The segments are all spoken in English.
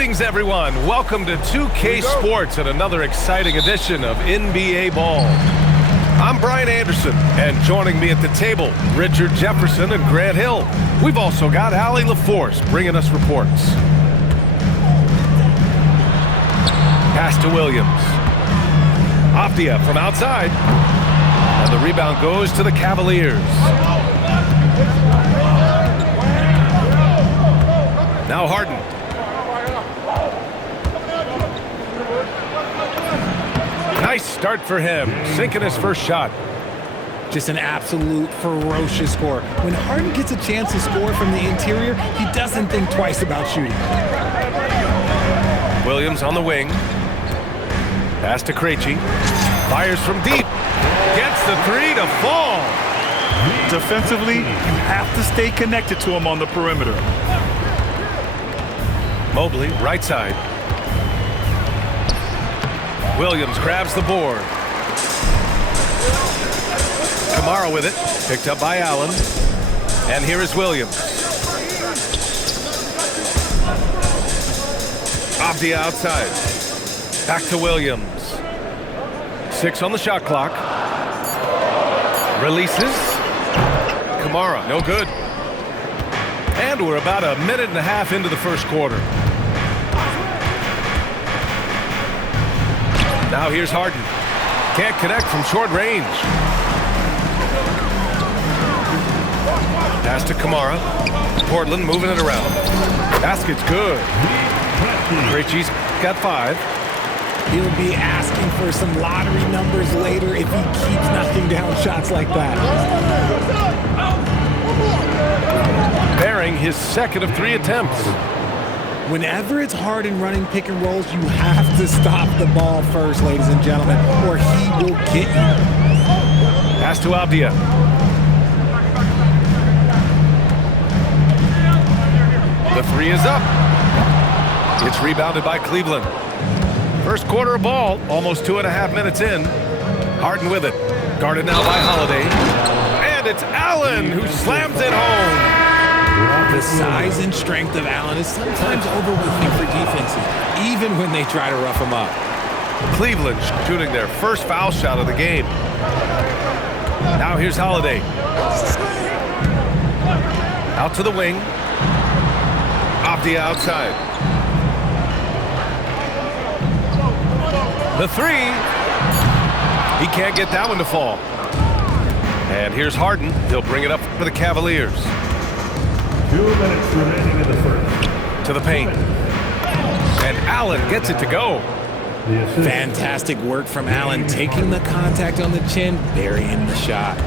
Greetings, everyone. Welcome to 2K Sports and another exciting edition of NBA Ball. I'm Brian Anderson, and joining me at the table, Richard Jefferson and Grant Hill. We've also got Allie LaForce bringing us reports. Pass to Williams. Avdia from outside. And the rebound goes to the Cavaliers. Now Harden. Nice start for him, sinking his first shot. Just an absolute ferocious score. When Harden gets a chance to score from the interior, he doesn't think twice about shooting. Williams on the wing. Pass to Krejci. Fires from deep. Gets the three to fall. Defensively, you have to stay connected to him on the perimeter. Mobley, right side. Williams grabs the board. Kamara with it. Picked up by Allen. And here is Williams. Avdia outside. Back to Williams. 6 on the shot clock. Releases. Kamara, no good. And we're about a minute and a half into the first quarter. Now here's Harden. Can't connect from short range. Pass to Kamara. Portland moving it around. Basket's good. Krejci's got 5. He'll be asking for some lottery numbers later if he keeps knocking down shots like that. Bearing his second of 3 attempts. Whenever it's Harden running pick and rolls, you have to stop the ball first, ladies and gentlemen, or he will get you. Pass to Avdia. The 3 is up. It's rebounded by Cleveland. First quarter of ball, almost 2.5 minutes in. Harden with it. Guarded now by Holiday. And it's Allen who slams it home. The size and strength of Allen is sometimes overwhelming for defenses, even when they try to rough him up. Cleveland shooting their first foul shot of the game. Now here's Holiday. Out to the wing. Avdia outside. The 3. He can't get that one to fall. And here's Harden. He'll bring it up for the Cavaliers. 2 minutes remaining in the first. To the paint. And Allen gets it to go. Fantastic work from Allen, taking the contact on the chin, burying the shot.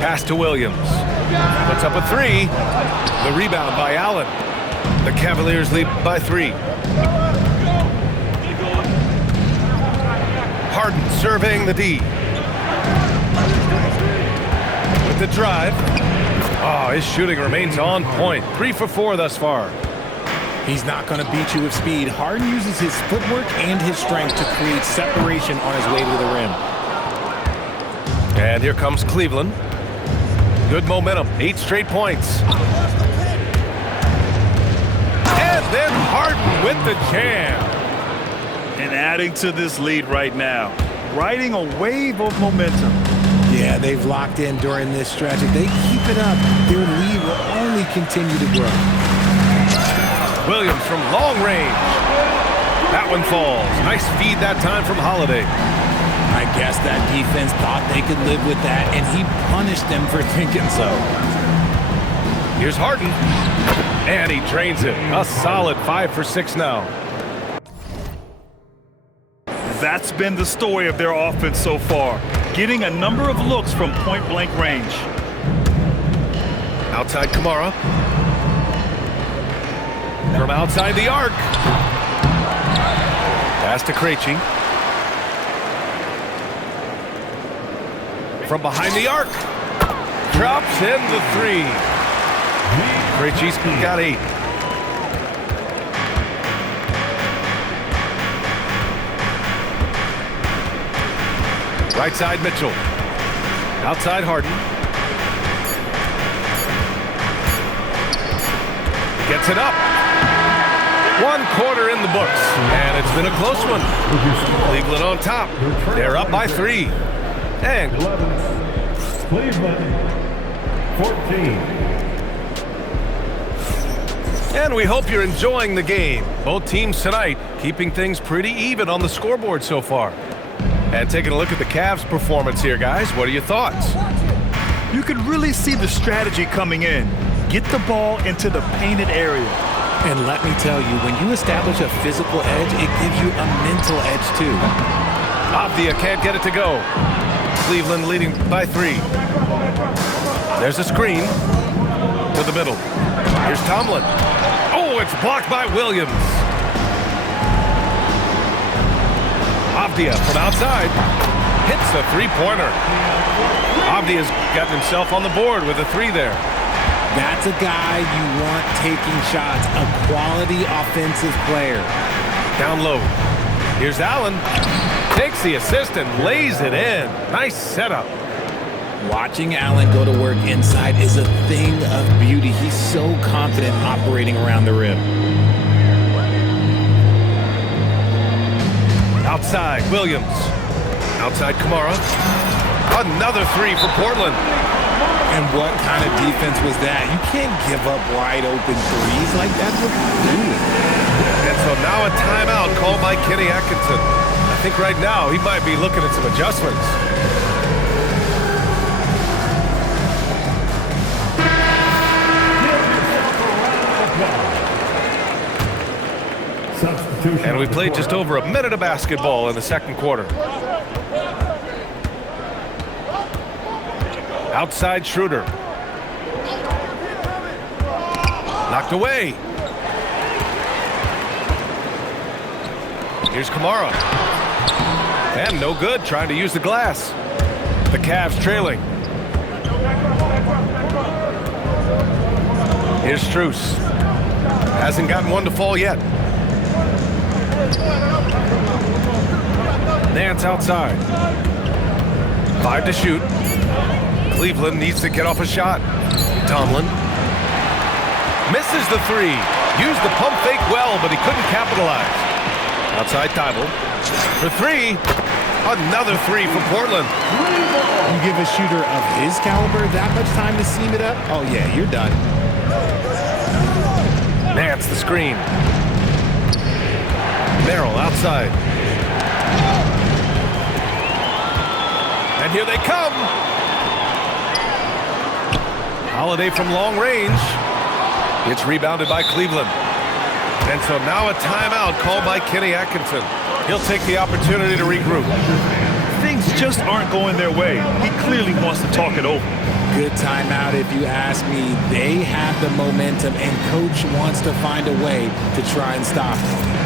Pass to Williams. Puts up a 3. The rebound by Allen. The Cavaliers lead by 3. Harden surveying the D. With the drive. Oh, his shooting remains on point. 3 for 4 thus far. He's not going to beat you with speed. Harden uses his footwork and his strength to create separation on his way to the rim. And here comes Cleveland. Good momentum. 8 straight points. And then Harden with the jam. And adding to this lead right now, riding a wave of momentum. Yeah, they've locked in during this stretch. If they keep it up, their lead will only continue to grow. Williams from long range. That one falls. Nice feed that time from Holiday. I guess that defense thought they could live with that, and he punished them for thinking so. Here's Harden. And he drains it. A solid 5 for 6 now. That's been the story of their offense so far. Getting a number of looks from point-blank range. Outside Kamara. From outside the arc. Pass to Krejci. From behind the arc. Drops in the 3. Krejci's got 8. Right side Mitchell. Outside Harden. Gets it up. One quarter in the books, and it's been a close one. Cleveland on top. They're up by 3. And 11, Cleveland, 14. And we hope you're enjoying the game. Both teams tonight keeping things pretty even on the scoreboard so far. And taking a look at the Cavs' performance here, guys. What are your thoughts? You can really see the strategy coming in. Get the ball into the painted area. And let me tell you, when you establish a physical edge, it gives you a mental edge too. Avdia can't get it to go. Cleveland leading by 3. There's a screen to the middle. Here's Tomlin. Oh, it's blocked by Williams. Avdia from outside hits the 3-pointer. Avdia's gotten himself on the board with a 3 there. That's a guy you want taking shots, a quality offensive player. Down low. Here's Allen. Takes the assist and lays it in. Nice setup. Watching Allen go to work inside is a thing of beauty. He's so confident operating around the rim. Outside, Williams. Outside, Kamara. Another 3 for Portland. And what kind of defense was that? You can't give up wide open threes like that. And so now a timeout called by Kenny Atkinson. I think right now he might be looking at some adjustments. Substitution. And we played just over a minute of basketball in the second quarter. Outside Schroeder. Knocked away. Here's Kamara. And no good, trying to use the glass. The Cavs trailing. Here's Strus. Hasn't gotten one to fall yet. Nance outside. 5 to shoot. Cleveland needs to get off a shot. Tomlin misses the 3. Used the pump fake well, but he couldn't capitalize. Outside Thibault for 3. Another 3 for Portland. You give a shooter of his caliber that much time to seam it up? Oh yeah, you're done. Nance the screen. Merrill outside. And here they come. Holiday from long range. It's rebounded by Cleveland. And so now a timeout called by Kenny Atkinson. He'll take the opportunity to regroup. Things just aren't going their way. He clearly wants to talk it over. Good timeout if you ask me. They have the momentum and coach wants to find a way to try and stop them.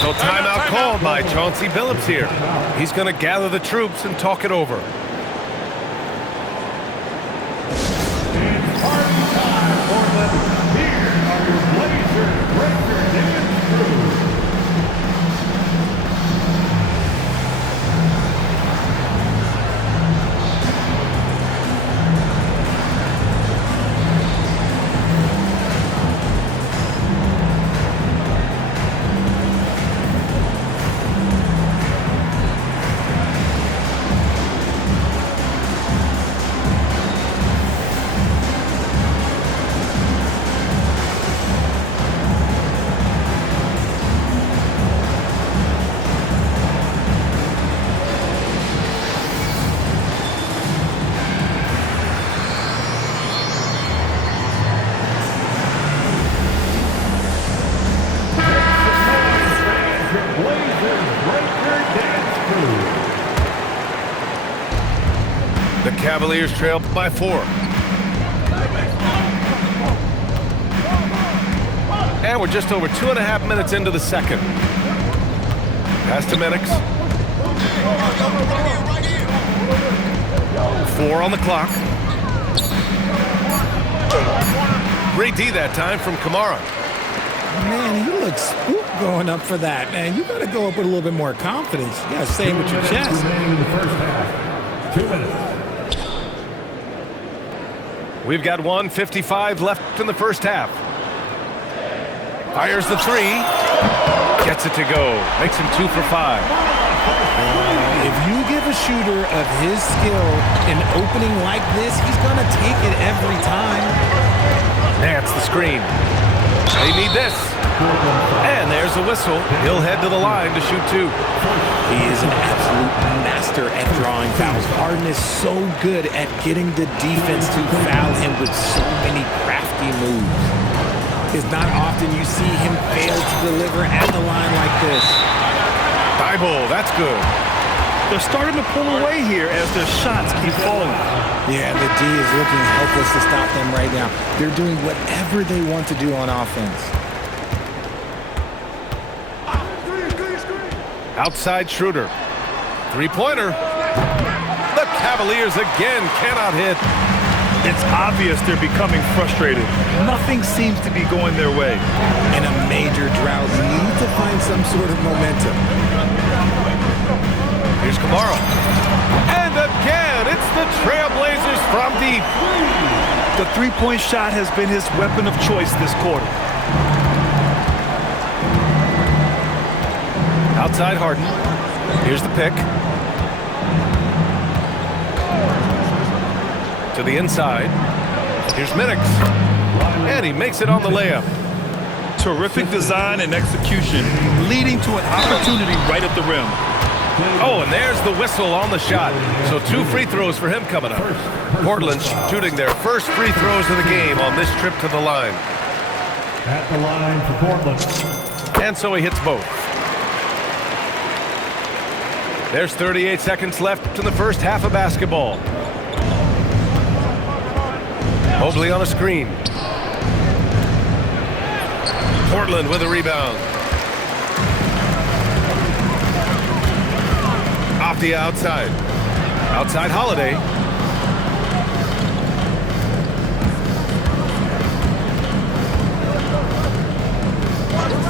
So timeout called by Chauncey Billups here. He's going to gather the troops and talk it over. The Cavaliers trail by 4. And we're just over 2.5 minutes into the second. Pass to Minix. 4 on the clock. Great D that time from Kamara. Man, you look spooked going up for that, man. You got to go up with a little bit more confidence. You got to say it with your chest. Remaining in the first half. 2 minutes. We've got 1:55 left in the first half. Fires the 3. Gets it to go. Makes him 2 for 5. If you give a shooter of his skill an opening like this, he's going to take it every time. That's the screen. They need this. And there's a whistle. He'll head to the line to shoot 2. He is an absolute master at drawing fouls. Harden is so good at getting the defense to foul him with so many crafty moves. It's not often you see him fail to deliver at the line like this. Thibault, that's good. They're starting to pull away here as their shots keep falling. Yeah, the D is looking helpless to stop them right now. They're doing whatever they want to do on offense. Outside Schroeder. 3-pointer. The Cavaliers again cannot hit. It's obvious they're becoming frustrated. Nothing seems to be going their way. In a major drought, you need to find some sort of momentum. Here's Kamara. And again, it's the Trailblazers from deep. The three-point shot has been his weapon of choice this quarter. Outside Harden. Here's the pick. To the inside. Here's Minix. And he makes it on the layup. Terrific design and execution, leading to an opportunity right at the rim. Oh, and there's the whistle on the shot. So 2 free throws for him coming up. Portland shooting their first free throws of the game on this trip to the line. At the line for Portland. And so he hits both. There's 38 seconds left in the first half of basketball. Mobley on a screen. Portland with a rebound. Off the outside. Outside Holiday.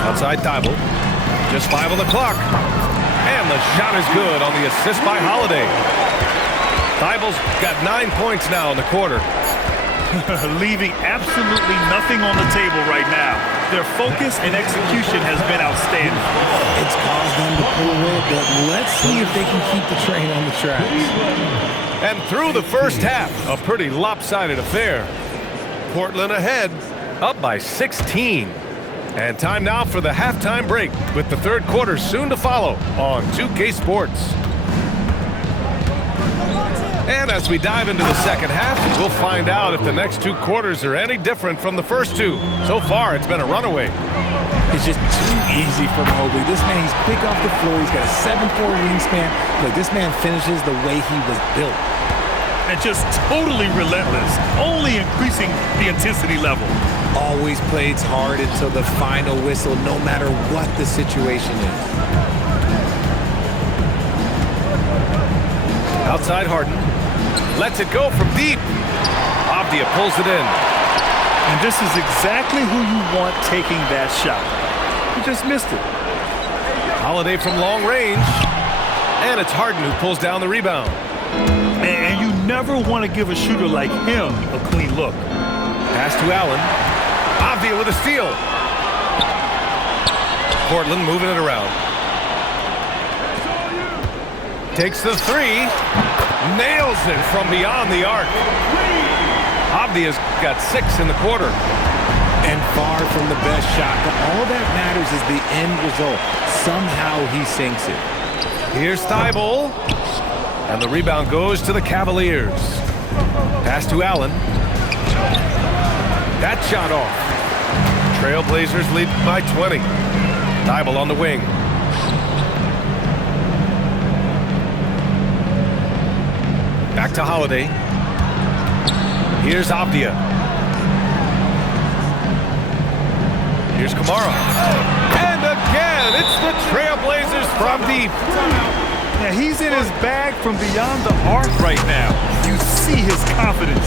Outside Thibault. Just 5 on the clock. And the shot is good on the assist by Holiday. Thibault's got 9 points now in the quarter. Leaving absolutely nothing on the table right now. Their focus and execution has been outstanding. It's caused them to pull away a bit. Let's see if they can keep the train on the tracks. And through the first half, a pretty lopsided affair. Portland ahead, up by 16. And time now for the halftime break, with the third quarter soon to follow on 2K Sports. And as we dive into the second half, we'll find out if the next 2 quarters are any different from the first 2. So far, it's been a runaway. It's just too easy for Mobley. This man, he's big off the floor. He's got a 7'4" wingspan. Look, this man finishes the way he was built. And just totally relentless, only increasing the intensity level. Always plays hard until the final whistle, no matter what the situation is. Outside Harden. Lets it go from deep. Avdia pulls it in. And this is exactly who you want taking that shot. He just missed it. Holiday from long range. And it's Harden who pulls down the rebound. And you never want to give a shooter like him a clean look. Pass to Allen. Avdia with a steal. Portland moving it around. Takes the 3. Nails it from beyond the arc. Avdia's got 6 in the quarter. And far from the best shot, but all that matters is the end result. Somehow he sinks it. Here's Thibault. And the rebound goes to the Cavaliers. Pass to Allen. That shot off. Trailblazers lead by 20. Thibault on the wing. Back to Holiday. Here's Avdia. Here's Kamara. And again, it's the Trailblazers from deep. Yeah, he's in his bag from beyond the arc right now. You see his confidence.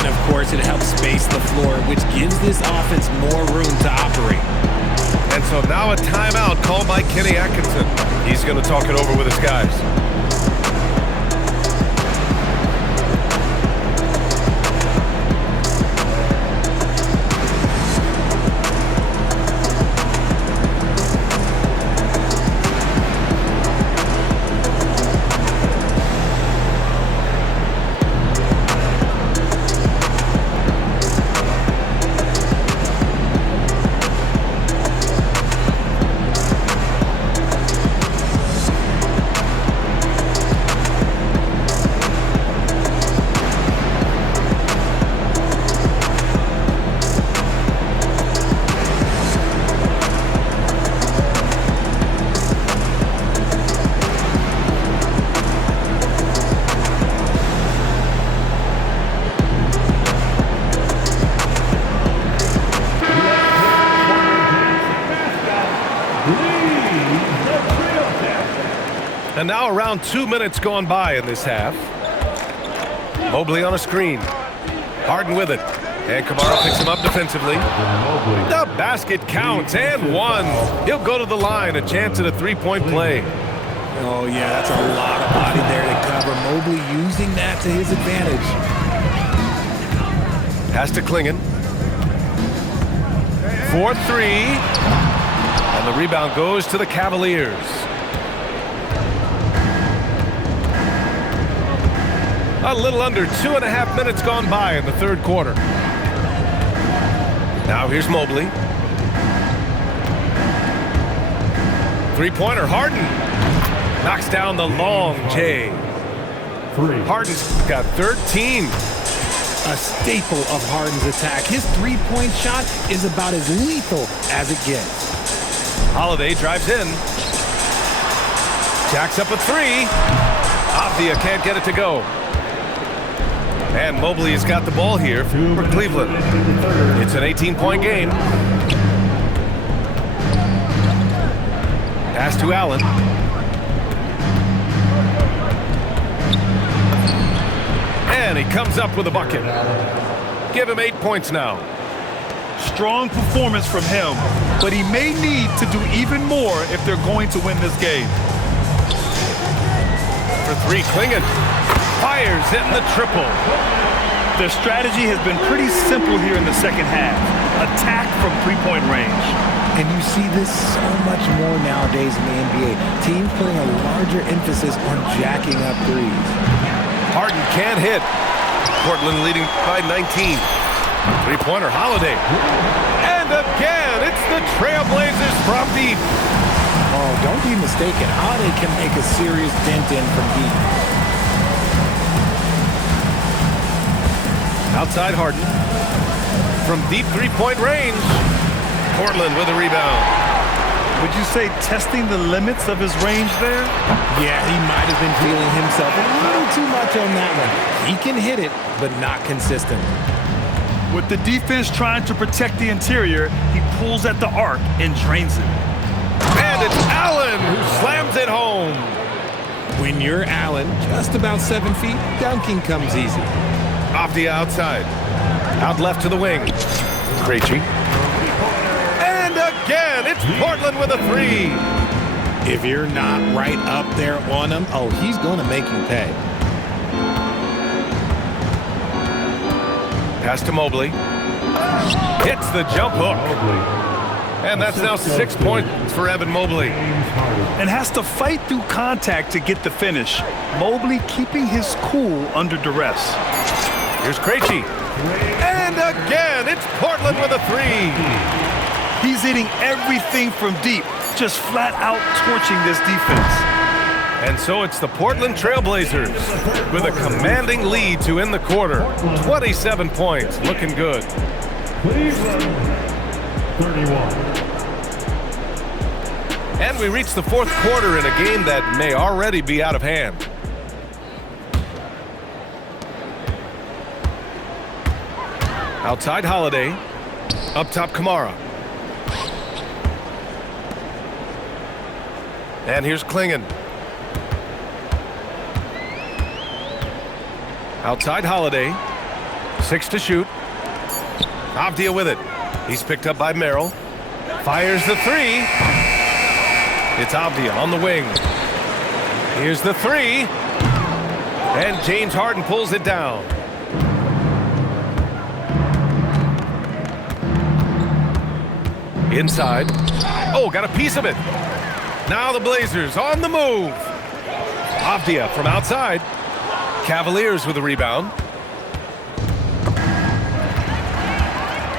And of course, it helps space the floor, which gives this offense more room to operate. And so now a timeout called by Kenny Atkinson. He's going to talk it over with his guys. And now around 2 minutes gone by in this half. Mobley on a screen. Harden with it. And Kamara picks him up defensively. The basket counts and one. He'll go to the line. A chance at a three-point play. Oh, yeah, that's a lot of body there to cover. Mobley using that to his advantage. Pass to Klingon. 4-3. And the rebound goes to the Cavaliers. A little under 2.5 minutes gone by in the third quarter. Now here's Mobley. Three-pointer, Harden. Knocks down the long J. Harden's got 13. A staple of Harden's attack. His three-point shot is about as lethal as it gets. Holiday drives in. Jacks up a three. Avdia can't get it to go. And Mobley has got the ball here for Cleveland. It's an 18-point game. Pass to Allen. And he comes up with a bucket. Give him 8 points now. Strong performance from him, but he may need to do even more if they're going to win this game. For three, Klingon fires in the triple. Their strategy has been pretty simple here in the second half. Attack from three-point range. And you see this so much more nowadays in the NBA. Teams putting a larger emphasis on jacking up threes. Harden can't hit. Portland leading by 19. Three-pointer, Holiday. And again, it's the Trailblazers from deep. Oh, don't be mistaken. Holiday can make a serious dent in from deep. Outside Harden. From deep three-point range. Portland with a rebound. Would you say testing the limits of his range there? Yeah, he might have been feeling himself a little too much on that one. He can hit it, but not consistent. With the defense trying to protect the interior, he pulls at the arc and drains it. And it's Allen who slams it home. When you're Allen, just about 7 feet, dunking comes easy. Off the outside. Out left to the wing. Krejci. And again, it's Portland with a three. If you're not right up there on him, oh, he's going to make you pay. Pass to Mobley. Hits the jump hook. And that's now 6 points for Evan Mobley. And has to fight through contact to get the finish. Mobley keeping his cool under duress. Here's Krejci. And again, it's Portland with a three. He's hitting everything from deep, just flat out torching this defense. And so it's the Portland Trailblazers with a commanding lead to end the quarter. 27 points, looking good. Cleveland, 31. And we reach the fourth quarter in a game that may already be out of hand. Outside Holiday. Up top Kamara. And here's Klingon. Outside Holiday. 6 to shoot. Avdia with it. He's picked up by Merrill. Fires the 3. It's Avdia on the wing. Here's the 3. And James Harden pulls it down. Inside. Oh, got a piece of it. Now the Blazers on the move. Avdia from outside. Cavaliers with a rebound.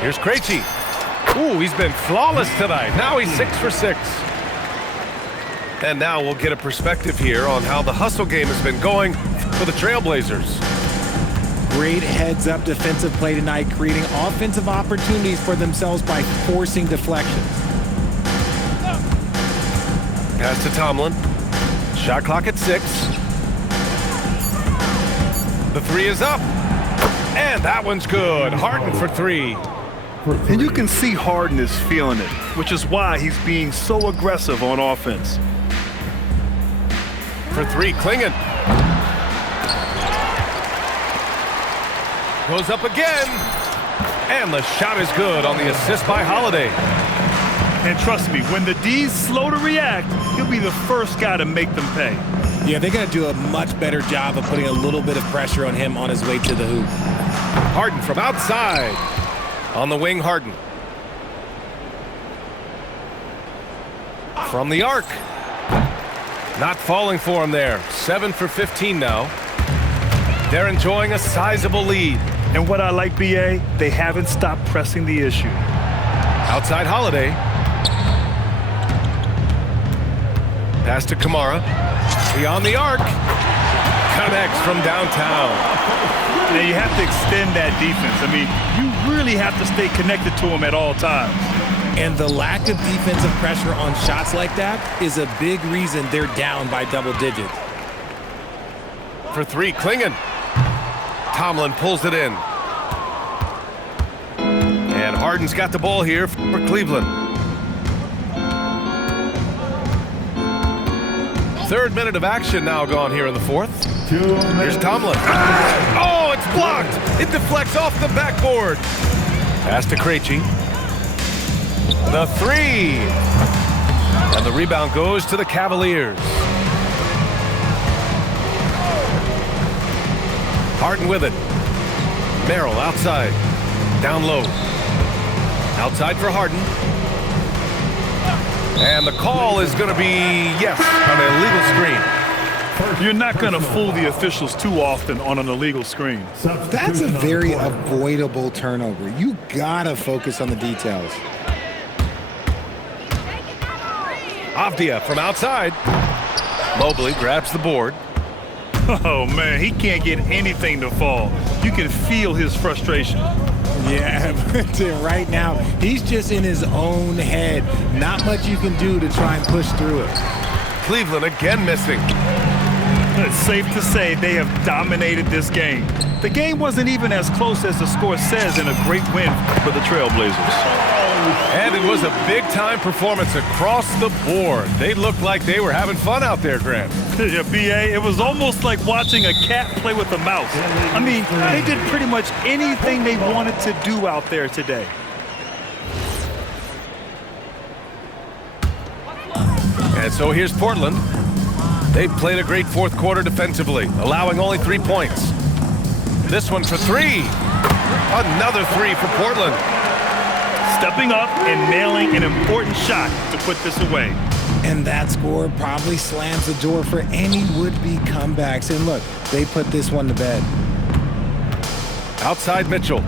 Here's Krejci. Ooh, he's been flawless tonight. Now he's 6 for 6. And now we'll get a perspective here on how the hustle game has been going for the Trailblazers. Great heads-up defensive play tonight, creating offensive opportunities for themselves by forcing deflections. Pass to Tomlin. Shot clock at 6. The 3 is up. And that one's good. Harden for 3. And you can see Harden is feeling it, which is why he's being so aggressive on offense. For 3, Klingon. Goes up again. And the shot is good on the assist by Holiday. And trust me, when the D's slow to react, he'll be the first guy to make them pay. Yeah, they're going to do a much better job of putting a little bit of pressure on him on his way to the hoop. Harden from outside. On the wing, Harden. From the arc. Not falling for him there. 7 for 15 now. They're enjoying a sizable lead. And what I like, BA, they haven't stopped pressing the issue. Outside Holiday. Pass to Kamara. Beyond the arc. Connects from downtown. Now you have to extend that defense. I mean, you really have to stay connected to him at all times. And the lack of defensive pressure on shots like that is a big reason they're down by double digits. For 3, Klingon. Tomlin pulls it in. And Harden's got the ball here for Cleveland. 3rd minute of action now gone here in the 4th. Here's Tomlin. Oh, it's blocked. It deflects off the backboard. Pass to Krejci. The 3. And the rebound goes to the Cavaliers. Harden with it. Merrill outside. Down low. Outside for Harden. And the call is going to be, yes, on an illegal screen. You're not going to fool the officials too often on an illegal screen. That's a very avoidable turnover. You got to focus on the details. Avdia from outside. Mobley grabs the board. Oh, man, he can't get anything to fall. You can feel his frustration. Yeah, but right now, he's just in his own head. Not much you can do to try and push through it. Cleveland again missing. It's safe to say they have dominated this game. The game wasn't even as close as the score says in a great win for the Trailblazers. And it was a big-time performance across the board. They looked like they were having fun out there, Grant. Yeah, BA, it was almost like watching a cat play with a mouse. I mean, they did pretty much anything they wanted to do out there today. And so here's Portland. They've played a great 4th quarter defensively, allowing only 3 points. This one for 3. Another 3 for Portland. Stepping up and nailing an important shot to put this away. And that score probably slams the door for any would-be comebacks. And look, they put this one to bed. Outside Mitchell.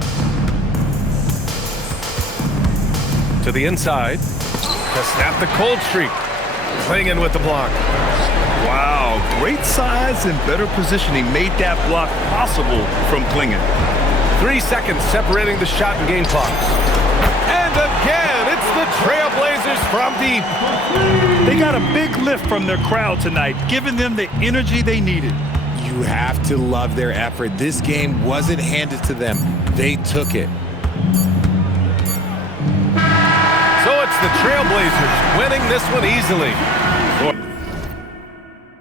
To the inside. To snap the cold streak. Klingon with the block. Wow, great size and better positioning made that block possible from Klingon. 3 seconds separating the shot and game clocks. And again, it's the Trailblazers from deep. They got a big lift from their crowd tonight, giving them the energy they needed. You have to love their effort. This game wasn't handed to them. They took it. So it's the Trailblazers winning this one easily.